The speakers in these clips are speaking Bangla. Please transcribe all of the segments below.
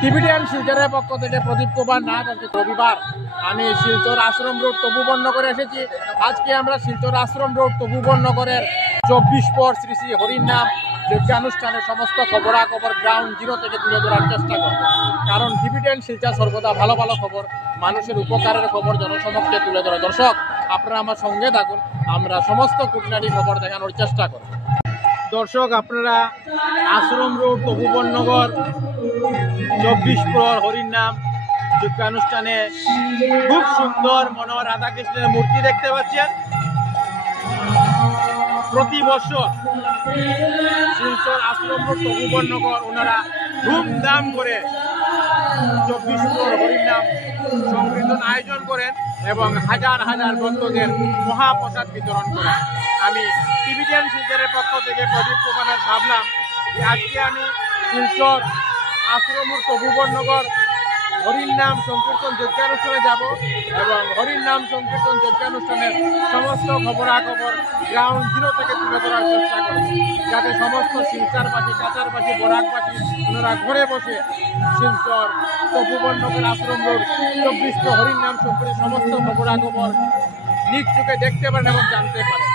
টিবিটিয়ান শিলচরের পক্ষ থেকে প্রদীপ কুমার নাথ। আজকে রবিবার আমি শিলচর আশ্রম রোড তপোবন নগরে এসেছি। আজকে আমরা শিলচর আশ্রম রোড তপোবন নগরের 24 পর শ্রী শ্রী হরির নাম যজ্ঞানুষ্ঠানের সমস্ত খবরাখবর গ্রাউন্ড জিরো থেকে তুলে ধরার চেষ্টা করব। কারণ টিবিটিয়ান শিলচর সর্বদা ভালো ভালো খবর, মানুষের উপকারের খবর জনসমক্ষে তুলে ধরে। দর্শক, আপনারা আমার সঙ্গে থাকুন, আমরা সমস্ত খুঁটিনাটি খবর দেখানোর চেষ্টা করব। দর্শক, আপনারা আশ্রম রোড তপোবন নগর 24 পর হরির নাম যজ্ঞানুষ্ঠানে খুব সুন্দর মনোহর রাধাকৃষ্ণের মূর্তি দেখতে পাচ্ছেন। প্রতি বছর শিলচর আশ্রম রোড তপোবন নগর ওনারা ধুমধাম করে 24 পর হরির নাম সংকীর্তন আয়োজন করেন এবং হাজার হাজার ভক্তদের মহাপ্রসাদ বিতরণ করেন। আমি টিবিটিয়ান শিলচরের পক্ষ থেকে প্রদীপ কুমার নাথ ভাবলাম যে আজকে আমি শিলচর আশ্রম রোড তপোবন নগর হরির নাম সংকীর্তন যজ্ঞানুষ্ঠানে যাব এবং হরির নাম সংকীর্তন যজ্ঞানুষ্ঠানের সমস্ত খবরাখবর গ্রাউন্ড জিরো থেকে তুলে ধরার চেষ্টা করব, যাতে সমস্ত শিলচরবাসী, কাছারবাসী, বরাকবাসী ওনারা ঘরে বসে শিলচর তপোবন নগর আশ্রম রোড 24 পর হরির নাম সংকীর্তনের সমস্ত খবরাখবর নিজ চোখে দেখতে পারেন এবং জানতে পারেন।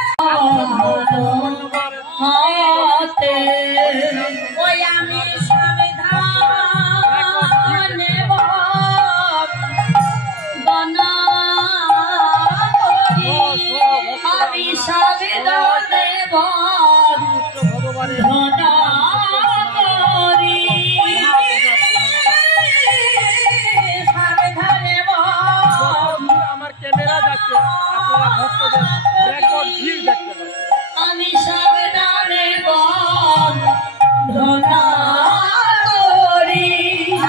আমার ক্যামেরা যাচ্ছে, আপনারা ভক্তদের রেকর্ড ভিড় দেখতে পাচ্ছেন। আমি সাবধানে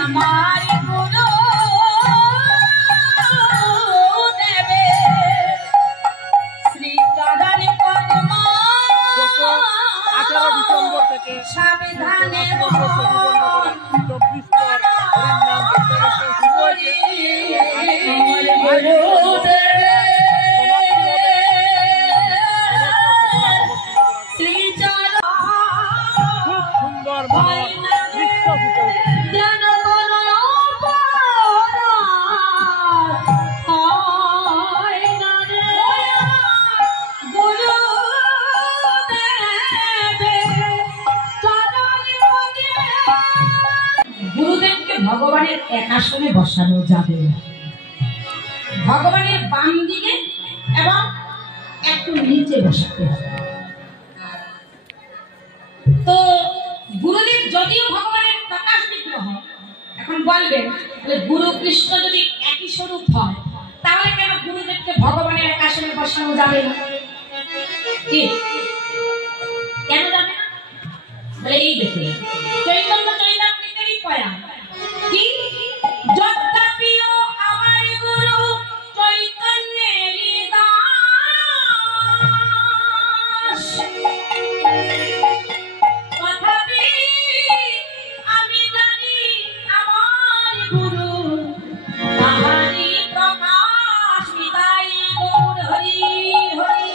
আমার গুরু দেবে শ্রী চরণ পদ্ম 18 ডিসেম্বর থেকে সাবধানে 24 পর হরির নাম যজ্ঞানুষ্ঠান শুরু হয়েছে। খুব সুন্দর দৃশ্য ফুটে গুরুদেবকে ভগবানের এক আসনে বসানো যাবে, ভগবানের বাম দিকে এবং একটু নিচে বসাতে হবে। তো গুরুদেব যদিও ভগবানের প্রকাশ বিগ্রহ, এখন বলবেন গুরু কৃষ্ণ যদি একই স্বরূপ হয় তাহলে কেন গুরুদেবকে ভগবানের এক আসনে বসানো যাবে না? কি কেন যাবে না? এই দেখে চৈতন্য চরিতামৃতেরই পয়া কি যদ্যপিও আমার গুরু চৈতন্যের দাস, তথাপি আমি জানি আমার গুরু তাহারি প্রকাশ নিতাই গৌর হরি হরি।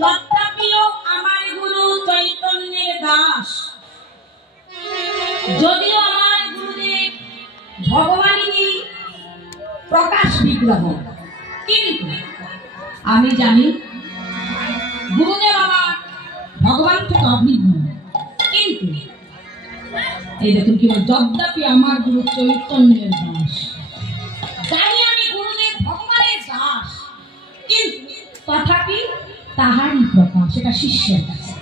তথাপিও আমার গুরু চৈতন্যের দাস, যদিও আমার গুরুদেব ভগবানেরই প্রকাশ বিগ্রহ, কিন্তু আমি জানি গুরুদেব আমার ভগবান থেকে অভিন্ন। কিন্তু এই দেখুন কি যদ্যপি আমার গুরু চৈতন্যের দাস, জানি আমি গুরুদেব ভগবানের দাস, কিন্তু তথাপি তাহারই প্রকাশ এটা শিষ্যের কাছে।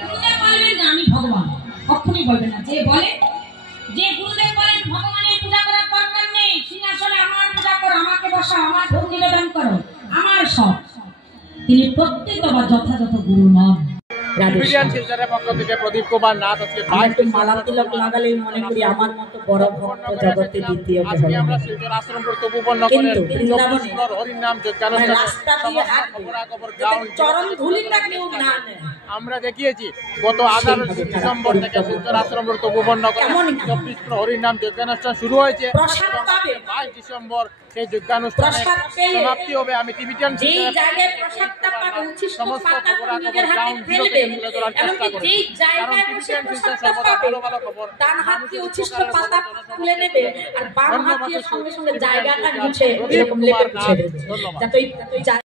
গুরুদেব বলবেন যে আমি ভগবান, কখনই বলবেন না। যে বলে যে গুরুদেব বলেন ভগবানের পূজা করার দরকার নেই, সিংহাসনে আমার পূজা করো, আমাকে বসাও, আমার ভোগ নিবেদন করো, আমার সব, তিনি প্রত্যেকবার যথাযথ গুরু নন। টিবিটিয়ান শিলচরের পক্ষ থেকে প্রদীপ কুমার নাথ। আজকে মালা তিলক লাগালেই মনে করি আমার মতো বড় ভক্ত জগতে দ্বিতীয় কেউ নেই। আমরা শিলচর আশ্রম রোড তপোবন নগরে 24 পর হরির নাম যজ্ঞানুষ্ঠানে রাস্তা দিয়ে হাঁটবে, খবরাখবর গ্রাউন্ড চরণ ধুলিটা কেউ না নেয়। আমরা দেখিয়েছি গত 18 ডিসেম্বর থেকে শিলচর আশ্রম রোড তপোবন নগর 24 হরিনাম যজ্ঞানুষ্ঠান শুরু হয়েছে। 22 ডিসেম্বর সেই যজ্ঞানুষ্ঠানের সমাপ্তি হবে। আমি টিভি টেন সমস্ত খবরাখবর গ্রাউন্ড জিরো থেকে তুলে ধরার চেষ্টা করি, কারণ টিভি টেন শিলচর সর্বদা ভালো ভালো খবর ধন্যবাদ।